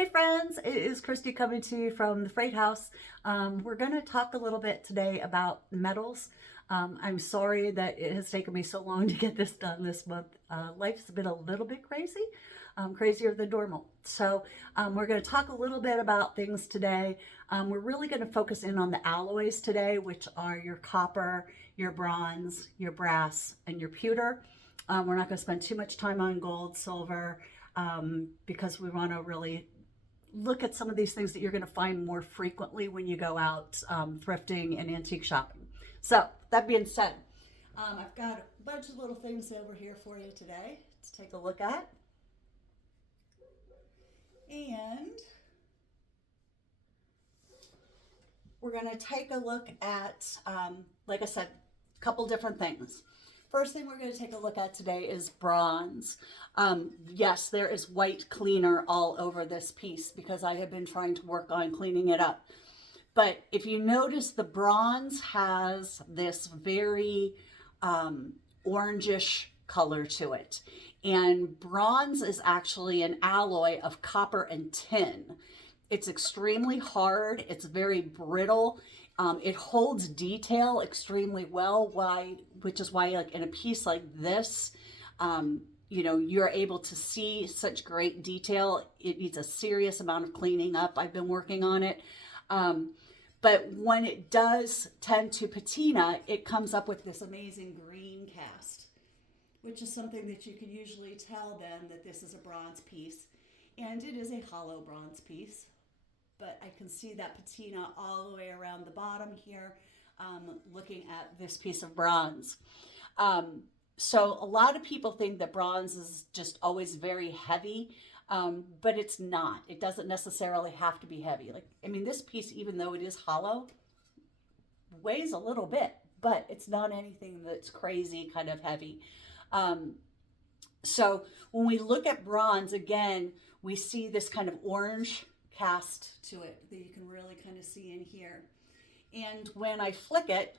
Hey friends, it is Christy coming to you from the Freight House. We're going to talk a little bit today about metals. I'm sorry that it has taken me so long to get this done this month. Life's been a little bit crazy, crazier than normal. So we're going to talk a little bit about things today. We're really going to focus in on the alloys today, which are your copper, your bronze, your brass, and your pewter. We're not going to spend too much time on gold, silver, because we want to really look at some of these things that you're going to find more frequently when you go out thrifting and antique shopping. So that being said, I've got a bunch of little things over here for you today to take a look at. And we're going to take a look at, like I said, a couple different things. First thing we're going to take a look at today is bronze. Yes, there is white cleaner all over this piece because I have been trying to work on cleaning it up. But if you notice, the bronze has this very orangish color to it. And bronze is actually an alloy of copper and tin. It's extremely hard. It's very brittle. It holds detail extremely well, which is why, like in a piece like this, you're able to see such great detail. It needs a serious amount of cleaning up. I've been working on it. But when it does tend to patina, it comes up with this amazing green cast, which is something that you can usually tell then that this is a bronze piece. And it is a hollow bronze piece. But I can see that patina all the way around the bottom here, looking at this piece of bronze. So a lot of people think that bronze is just always very heavy, but it's not. It doesn't necessarily have to be heavy. This piece, even though it is hollow, weighs a little bit, but it's not anything that's crazy kind of heavy. So when we look at bronze, again, we see this kind of orange cast to it that you can really kind of see in here. And when I flick it,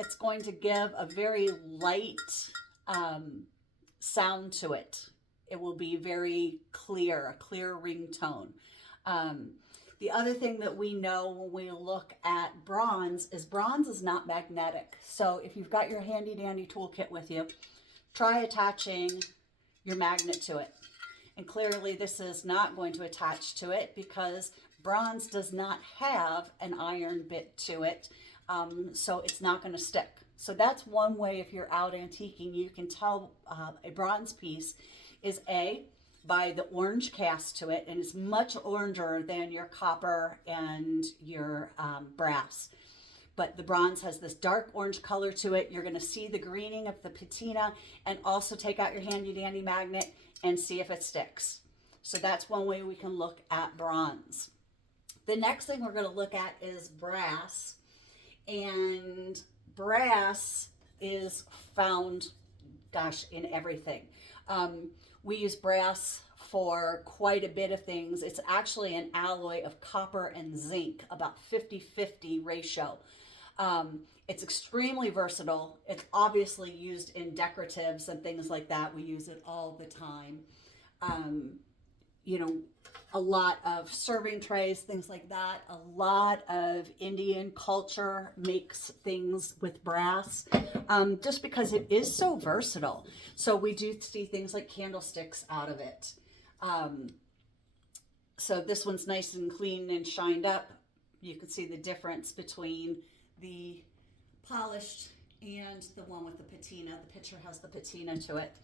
it's going to give a very light sound to it. It will be very clear, a clear ringtone. The other thing that we know when we look at bronze is not magnetic. So if you've got your handy dandy toolkit with you, try attaching your magnet to it. And clearly this is not going to attach to it because bronze does not have an iron bit to it. So it's not going to stick. So that's one way, if you're out antiquing, you can tell a bronze piece is by the orange cast to it, and it's much oranger than your copper and your brass. But the bronze has this dark orange color to it. You're going to see the greening of the patina, and also take out your handy dandy magnet and see if it sticks. So that's one way we can look at bronze. The next thing we're going to look at is brass. And brass is found, in everything. We use brass for quite a bit of things. It's actually an alloy of copper and zinc, about 50-50 ratio. It's extremely versatile. It's obviously used in decoratives and things like that. We use it all the time. A lot of serving trays, things like that. A lot of Indian culture makes things with brass, just because it is so versatile. So we do see things like candlesticks out of it. So this one's nice and clean and shined up. You can see the difference between the polished and the one with the patina. The picture has the patina to it.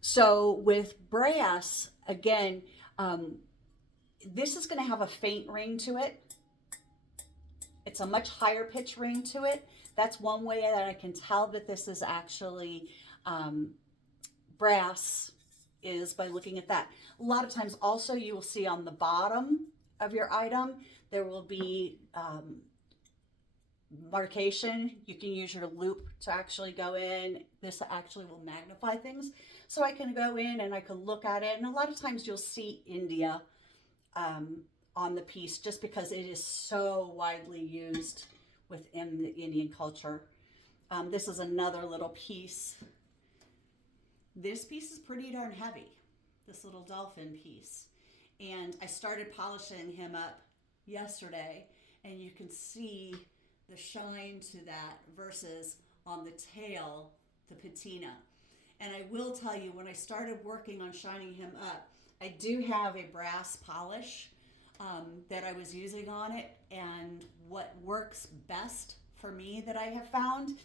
So with brass, again, this is going to have a faint ring to it. It's a much higher pitch ring to it. That's one way that I can tell that this is actually brass, is by looking at that. A lot of times also you will see on the bottom of your item, there will be marcation. You can use your loop to actually go in. This actually will magnify things. So I can go in and I can look at it. And a lot of times you'll see India on the piece just because it is so widely used within the Indian culture. This is another little piece. This piece is pretty darn heavy. this little dolphin piece. And I started polishing him up yesterday, and you can see the shine to that versus on the tail, the patina. And I will tell you, when I started working on shining him up, I do have a brass polish that I was using on it, and what works best for me that I have found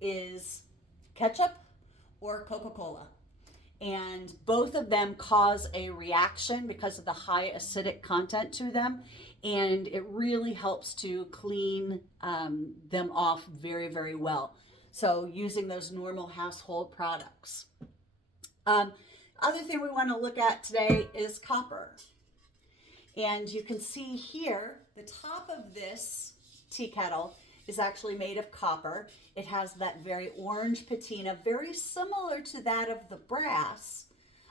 is ketchup or Coca-Cola. And both of them cause a reaction because of the high acidic content to them, and it really helps to clean them off very, very well. So using those normal household products. Other thing we want to look at today is copper. And you can see here, the top of this tea kettle is actually made of copper. It has that very orange patina, very similar to that of the brass,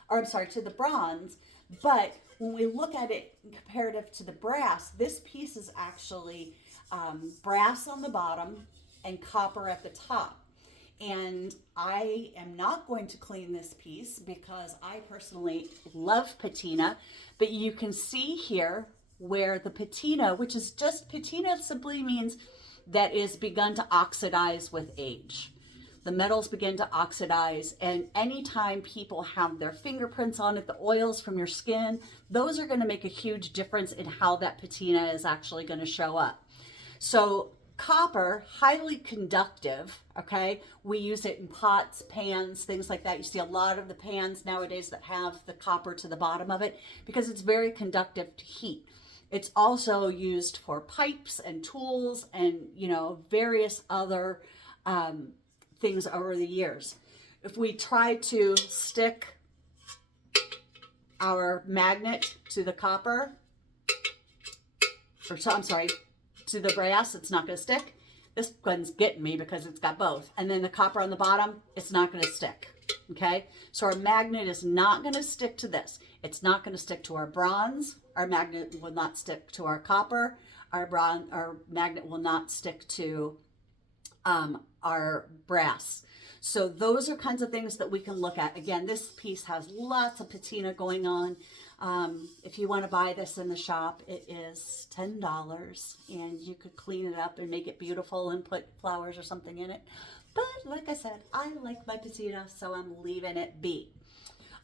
or I'm sorry, to the bronze. But when we look at it comparative to the brass, this piece is actually brass on the bottom and copper at the top. And I am not going to clean this piece because I personally love patina, but you can see here where the patina, which is just patina, simply means that is begun to oxidize with age. The metals begin to oxidize, and anytime people have their fingerprints on it, the oils from your skin, those are going to make a huge difference in how that patina is actually going to show up. So copper, highly conductive, okay? We use it in pots, pans, things like that. You see a lot of the pans nowadays that have the copper to the bottom of it because it's very conductive to heat. It's also used for pipes and tools and, you know, various other things over the years. If we try to stick our magnet to the copper, or so, I'm sorry, to the brass, it's not going to stick. This one's getting me because it's got both. And then the copper on the bottom, it's not going to stick. Okay, so our magnet is not going to stick to this. It's not going to stick to our bronze. Our magnet will not stick to our copper. Our magnet will not stick to our brass. So those are kinds of things that we can look at. Again, this piece has lots of patina going on. If you want to buy this in the shop, it is $10, and you could clean it up and make it beautiful and put flowers or something in it. But like I said, I like my patina, so I'm leaving it be.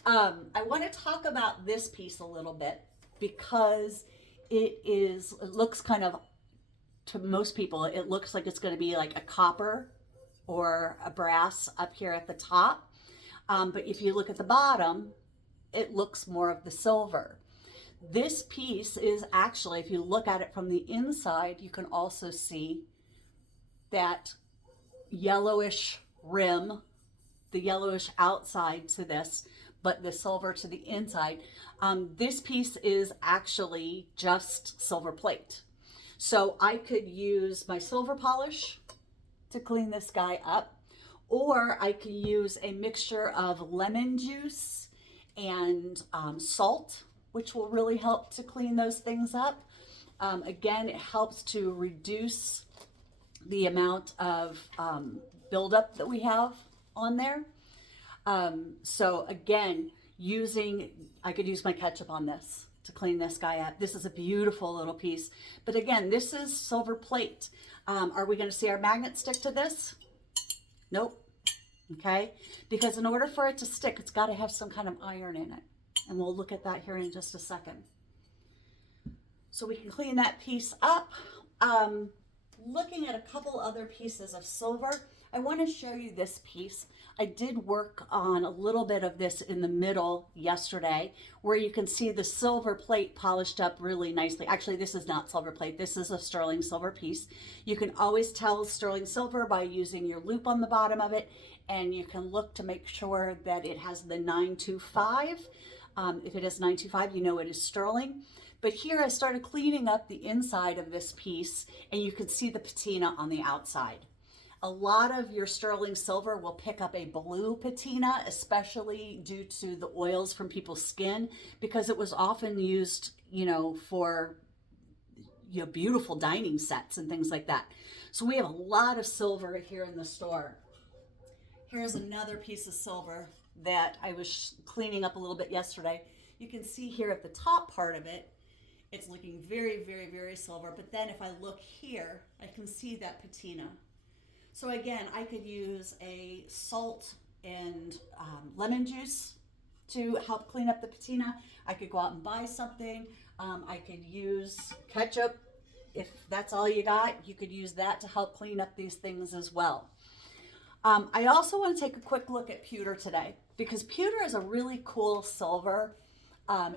I want to talk about this piece a little bit because it looks kind of, to most people, it looks like it's going to be like a copper or a brass up here at the top. But if you look at the bottom, it looks more of the silver. This piece is actually, if you look at it from the inside, you can also see that yellowish rim, the yellowish outside to this, but the silver to the inside. This piece is actually just silver plate. So I could use my silver polish to clean this guy up, or I can use a mixture of lemon juice and salt, which will really help to clean those things up. Again, it helps to reduce the amount of buildup that we have on there. So again, I could use my ketchup on this to clean this guy up. This is a beautiful little piece. But again, this is silver plate. Are we going to see our magnet stick to this? Nope. Okay, because in order for it to stick, it's got to have some kind of iron in it. And we'll look at that here in just a second. So we can clean that piece up. Looking at a couple other pieces of silver, I want to show you this piece. I did work on a little bit of this in the middle yesterday, where you can see the silver plate polished up really nicely. Actually, this is not silver plate. This is a sterling silver piece. You can always tell sterling silver by using your loop on the bottom of it, and you can look to make sure that it has the 925. If it has 925, you know it is sterling. But here I started cleaning up the inside of this piece, and you can see the patina on the outside. A lot of your sterling silver will pick up a blue patina, especially due to the oils from people's skin, because it was often used, you know, for beautiful dining sets and things like that. So we have a lot of silver here in the store. Here's another piece of silver that I was cleaning up a little bit yesterday. You can see here at the top part of it, it's looking very, very, very silver. But then if I look here, I can see that patina. So again, I could use a salt and lemon juice to help clean up the patina. I could go out and buy something. I could use ketchup. If that's all you got, you could use that to help clean up these things as well. I also want to take a quick look at pewter today, because pewter is a really cool silver.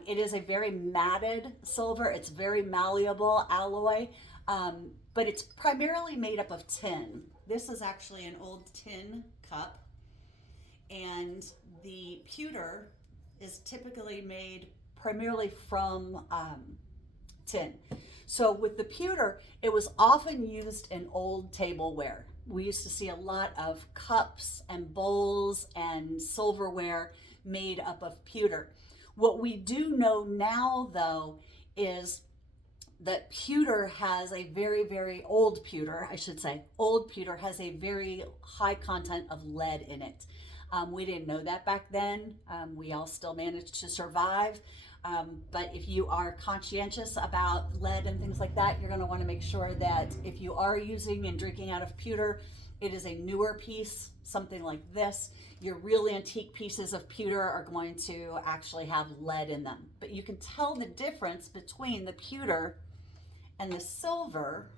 It is a very matted silver. It's very malleable alloy, but it's primarily made up of tin. This is actually an old tin cup, and the pewter is typically made primarily from tin. So with the pewter, it was often used in old tableware. We used to see a lot of cups and bowls and silverware made up of pewter. What we do know now, though, is that pewter has a very, very old pewter, I should say, old pewter has a very high content of lead in it. We didn't know that back then. We all still managed to survive. But if you are conscientious about lead and things like that, you're going to want to make sure that if you are using and drinking out of pewter, it is a newer piece, something like this. Your real antique pieces of pewter are going to actually have lead in them. But you can tell the difference between the pewter and the silver.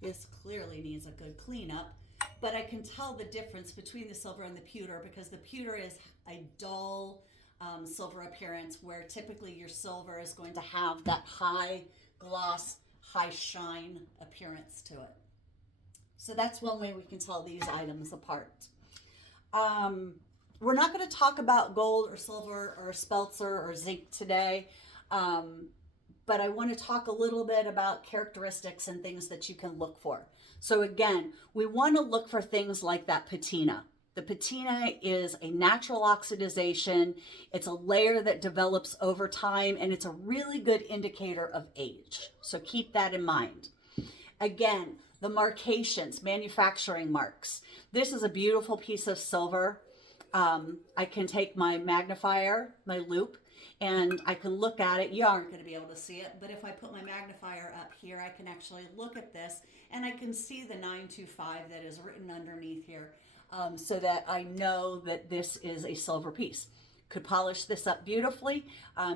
This clearly needs a good cleanup, but I can tell the difference between the silver and the pewter, because the pewter is a dull silver appearance, where typically your silver is going to have that high gloss, high shine appearance to it. So that's one way we can tell these items apart. We're not going to talk about gold or silver or speltzer or zinc today, but I want to talk a little bit about characteristics and things that you can look for. So again, we want to look for things like that patina. The patina is a natural oxidization. It's a layer that develops over time, and it's a really good indicator of age. So keep that in mind. Again, the markations, manufacturing marks. This is a beautiful piece of silver. I can take my magnifier, my loupe, and I can look at it. You aren't going to be able to see it, but if I put my magnifier up here, I can actually look at this, and I can see the 925 that is written underneath here, so that I know that this is a silver piece. Could polish this up beautifully,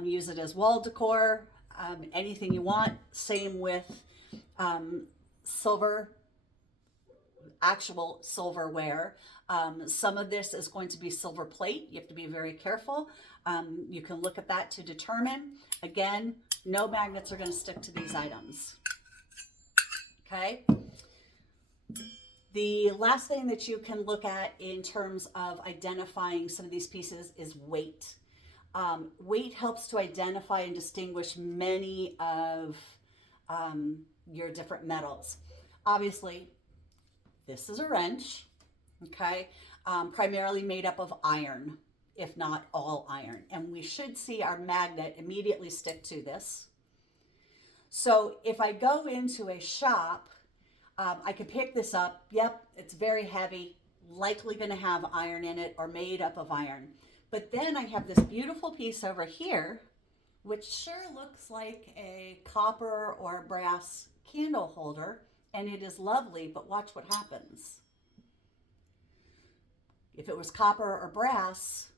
use it as wall decor, anything you want. Same with silver, actual silverware. Some of this is going to be silver plate. You have to be very careful. You can look at that to determine. Again, no magnets are going to stick to these items. Okay. The last thing that you can look at in terms of identifying some of these pieces is weight. Weight helps to identify and distinguish many of your different metals. Obviously, this is a wrench, okay, primarily made up of iron, if not all iron. And we should see our magnet immediately stick to this. So if I go into a shop, I can pick this up. Yep, it's very heavy, likely going to have iron in it or made up of iron. But then I have this beautiful piece over here, which sure looks like a copper or brass candle holder, and it is lovely, but watch what happens. If it was copper or brass,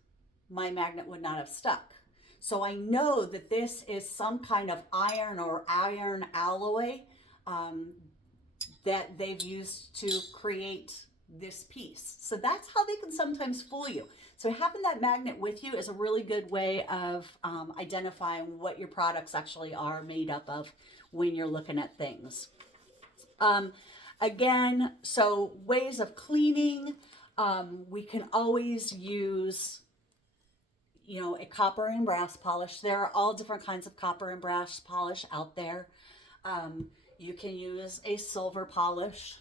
my magnet would not have stuck. So I know that this is some kind of iron or iron alloy that they've used to create this piece. So that's how they can sometimes fool you. So having that magnet with you is a really good way of identifying what your products actually are made up of when you're looking at things. Again, so ways of cleaning, we can always use, you know, a copper and brass polish. There are all different kinds of copper and brass polish out there. You can use a silver polish.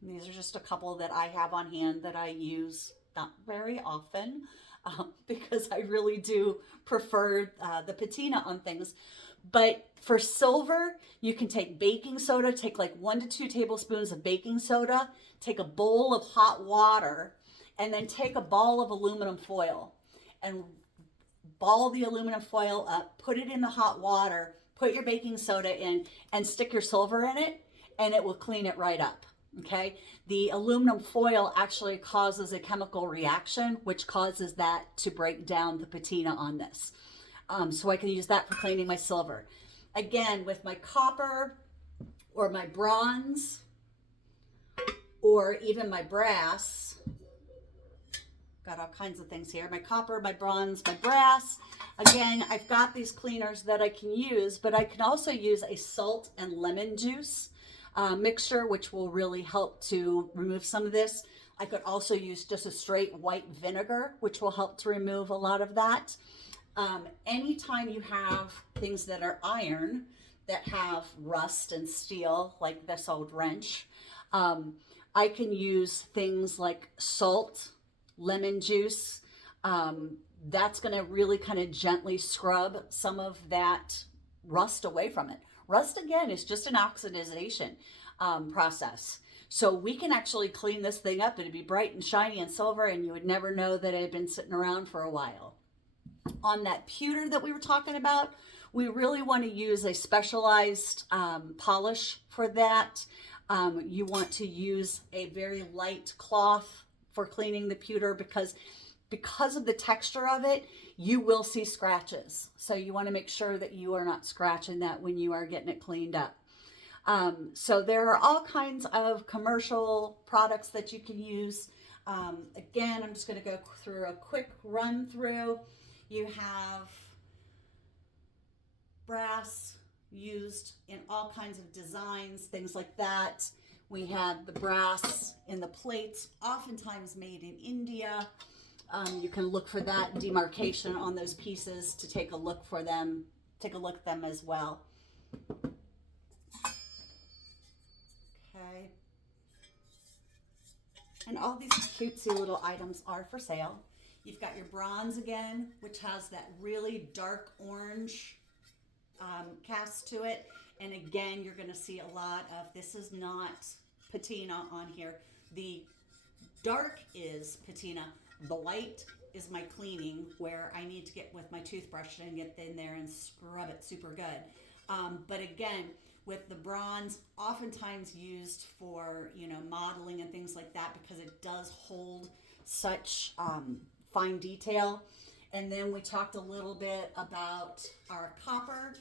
These are just a couple that I have on hand that I use not very often because I really do prefer the patina on things. But for silver, you can take baking soda, take like 1 to 2 tablespoons of baking soda, take a bowl of hot water, and then take a ball of aluminum foil and ball the aluminum foil up, put it in the hot water, put your baking soda in, and stick your silver in it, and it will clean it right up. Okay, the aluminum foil actually causes a chemical reaction, which causes that to break down the patina on this. So I can use that for cleaning my silver. Again, with my copper or my bronze or even my brass, got all kinds of things here. My copper, my bronze, my brass. Again, I've got these cleaners that I can use, but I can also use a salt and lemon juice mixture, which will really help to remove some of this. I could also use just a straight white vinegar, which will help to remove a lot of that. Anytime you have things that are iron that have rust and steel, like this old wrench, I can use things like salt, lemon juice. That's going to really kind of gently scrub some of that rust away from it. Rust, again, is just an oxidization process. So we can actually clean this thing up. It'd be bright and shiny and silver, and you would never know that it had been sitting around for a while. On that pewter that we were talking about, we really want to use a specialized polish for that. You want to use a very light cloth for cleaning the pewter because of the texture of it, you will see scratches. So you want to make sure that you are not scratching that when you are getting it cleaned up. So there are all kinds of commercial products that you can use. Again, I'm just going to go through a quick run through. You have brass used in all kinds of designs, things like that. We have the brass in the plates, oftentimes made in India. You can look for that demarcation on those pieces to take a look for them, take a look at them as well. Okay. And all these cutesy little items are for sale. You've got your bronze again, which has that really dark orange cast to it. And again, you're going to see a lot of, this is not patina on here. The dark is patina. The white is my cleaning, where I need to get with my toothbrush and get in there and scrub it super good. But again, with the bronze, oftentimes used for, modeling and things like that, because it does hold such fine detail. And then we talked a little bit about our copper.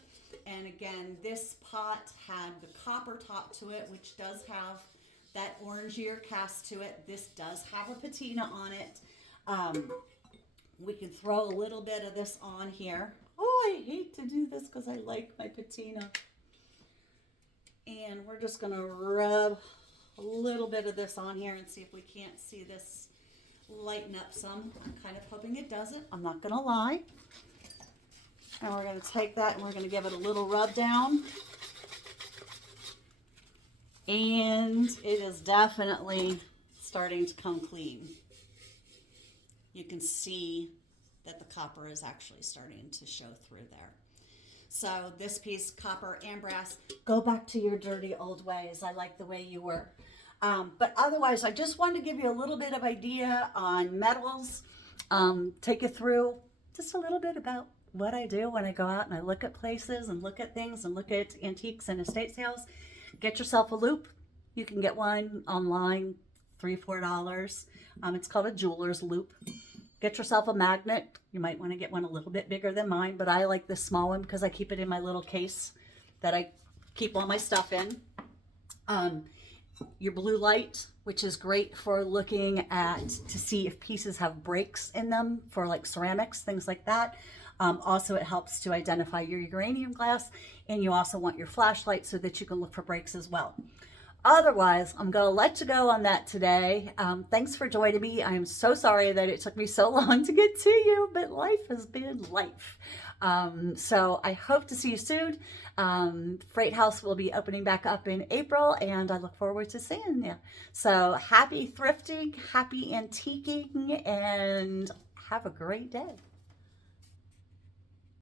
And again, this pot had the copper top to it, which does have that orangier cast to it. This does have a patina on it. We can throw a little bit of this on here. Oh, I hate to do this because I like my patina. And we're just going to rub a little bit of this on here and see if we can't see this lighten up some. I'm kind of hoping it doesn't. I'm not going to lie. And we're going to take that and we're going to give it a little rub down. And it is definitely starting to come clean. You can see that the copper is actually starting to show through there. So this piece, copper and brass, go back to your dirty old ways. I like the way you were. But otherwise, I just wanted to give you a little bit of idea on metals, take you through just a little bit about what I do when I go out and I look at places and look at things and look at antiques and estate sales. Get yourself a loop. You can get one online, $3, $4. It's called a jeweler's loop. Get yourself a magnet. You might want to get one a little bit bigger than mine, but I like this small one because I keep it in my little case that I keep all my stuff in. Your blue light, which is great for looking at to see if pieces have breaks in them for like ceramics, things like that. Also, it helps to identify your uranium glass, and you also want your flashlight so that you can look for breaks as well. Otherwise, I'm going to let you go on that today. Thanks for joining me. I'm so sorry that it took me so long to get to you, but life has been life. So I hope to see you soon. Freight House will be opening back up in April, and I look forward to seeing you. So happy thrifting, happy antiquing, and have a great day.